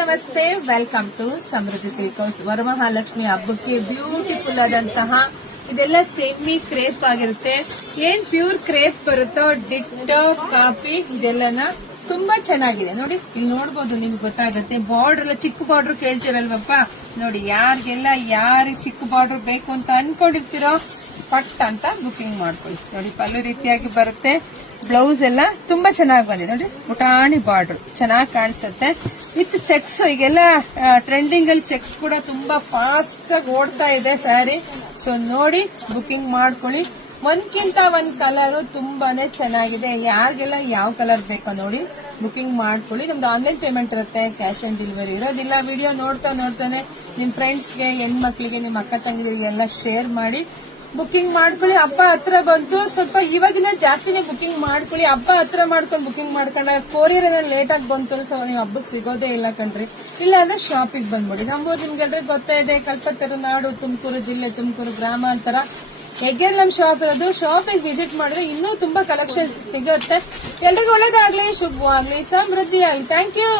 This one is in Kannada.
ನಮಸ್ತೆ, welcome to Samruddhi silk house. Varamahalakshmi ಹಬ್ಬಕ್ಕೆ ಬ್ಯೂಟಿಫುಲ್ ಆದಂತಹ ಇದೆಲ್ಲ ಸೆಮಿ ಕ್ರೇಪ್ ಆಗಿರುತ್ತೆ. ಏನ್ ಪ್ಯೂರ್ ಕ್ರೇಪ್ ಬರುತ್ತೋ ಡಿಟ್ಟೋ ಕಾಫಿ ಇದೆಲ್ಲನ ತುಂಬಾ ಚೆನ್ನಾಗಿದೆ. ನೋಡಿ ಇಲ್ಲಿ ನೋಡ್ಬೋದು, ನಿಮ್ಗೆ ಗೊತ್ತಾಗುತ್ತೆ. ಬಾರ್ಡರ್ ಎಲ್ಲ ಚಿಕ್ಕ ಬಾರ್ಡರ್ ಕೇಳ್ತಿರಲ್ವಪ್ಪ, ನೋಡಿ ಯಾರಿಗೆ ಚಿಕ್ಕ ಬಾರ್ಡರ್ ಬೇಕು ಅಂತ ಅನ್ಕೊಂಡಿರ್ತೀರೋ ಪಟ್ ಅಂತ ಬುಕಿಂಗ್ ಮಾಡ್ಕೊಳ್ಳಿ. ನೋಡಿ ಪಲ್ಲು ರೀತಿಯಾಗಿ ಬರುತ್ತೆ. ಬ್ಲೌಸ್ ಎಲ್ಲ ತುಂಬಾ ಚೆನ್ನಾಗಿ ಬಂದಿದೆ. ನೋಡಿ ಪುಟಾಣಿ ಬಾರ್ಡರ್ ಚೆನ್ನಾಗಿ ಕಾಣಿಸುತ್ತೆ ವಿತ್ ಚೆಕ್ಸ್. ಈಗೆಲ್ಲ ಟ್ರೆಂಡಿಂಗ್ ಅಲ್ಲಿ ಚೆಕ್ಸ್ ಕೂಡ ತುಂಬಾ ಫಾಸ್ಟ್ ಆಗಿ ಓಡ್ತಾ ಇದೆ ಸ್ಯಾರಿ. ಸೊ ನೋಡಿ ಬುಕಿಂಗ್ ಮಾಡ್ಕೊಳ್ಳಿ. ಒಂದ್ಕಿಂತ ಒಂದ್ ಕಲರ್ ತುಂಬಾನೇ ಚೆನ್ನಾಗಿದೆ. ಯಾರಿಗೆಲ್ಲ ಯಾವ ಕಲರ್ ಬೇಕೋ ನೋಡಿ ಬುಕಿಂಗ್ ಮಾಡ್ಕೊಳ್ಳಿ. ನಮ್ದು ಆನ್ಲೈನ್ ಪೇಮೆಂಟ್ ಇರುತ್ತೆ, ಕ್ಯಾಶ್ ಆನ್ ಡೆಲಿವರಿ ಇರೋದಿಲ್ಲ. ವಿಡಿಯೋ ನೋಡ್ತಾನೆ ನಿಮ್ ಫ್ರೆಂಡ್ಸ್ಗೆ, ಹೆಣ್ಮಕ್ಳಿಗೆ, ನಿಮ್ ಅಕ್ಕ ತಂಗಿರಿಗೆ ಎಲ್ಲ ಶೇರ್ ಮಾಡಿ ಬುಕಿಂಗ್ ಮಾಡ್ಕೊಳ್ಳಿ. ಹಬ್ಬ ಹತ್ರ ಬಂತು, ಸ್ವಲ್ಪ ಇವಾಗಿನ ಜಾಸ್ತಿನೇ ಬುಕಿಂಗ್ ಮಾಡ್ಕೊಳ್ಳಿ. ಹಬ್ಬ ಹತ್ರ ಮಾಡ್ಕೊಂಡು ಬುಕಿಂಗ್ ಮಾಡ್ಕೊಂಡಾಗ ಕೊರಿಯರ್ ಏನಾದ್ರು ಲೇಟ್ ಆಗಿ ಬಂತು ನೀವು ಹಬ್ಬಕ್ಕೆ ಸಿಗೋದೇ ಇಲ್ಲ ಕಣ್ರಿ. ಇಲ್ಲ ಅಂದ್ರೆ ಶಾಪಿಗೆ ಬಂದ್ಬಿಡಿ. ನಮ್ಮೂರು ನಿಮ್ಗೆಲ್ರಿಗೆ ಗೊತ್ತಾ ಇದೆ, ಕಲ್ಪತರು ನಾಡು, ತುಮಕೂರು ಜಿಲ್ಲೆ, ತುಮಕೂರು ಗ್ರಾಮಾಂತರ. ಎಗ್ಗೇರ್ ನಮ್ ಶಾಪ್ ಇರೋದು. ಶಾಪಿಗೆ ವಿಸಿಟ್ ಮಾಡಿದ್ರೆ ಇನ್ನೂ ತುಂಬಾ ಕಲೆಕ್ಷನ್ಸ್ ಸಿಗುತ್ತೆ. ಎಲ್ರಿಗೂ ಒಳ್ಳೇದಾಗ್ಲಿ, ಶುಭವಾಗ್ಲಿ, ಸಮೃದ್ಧಿ ಆಗ್ಲಿ. Thank you.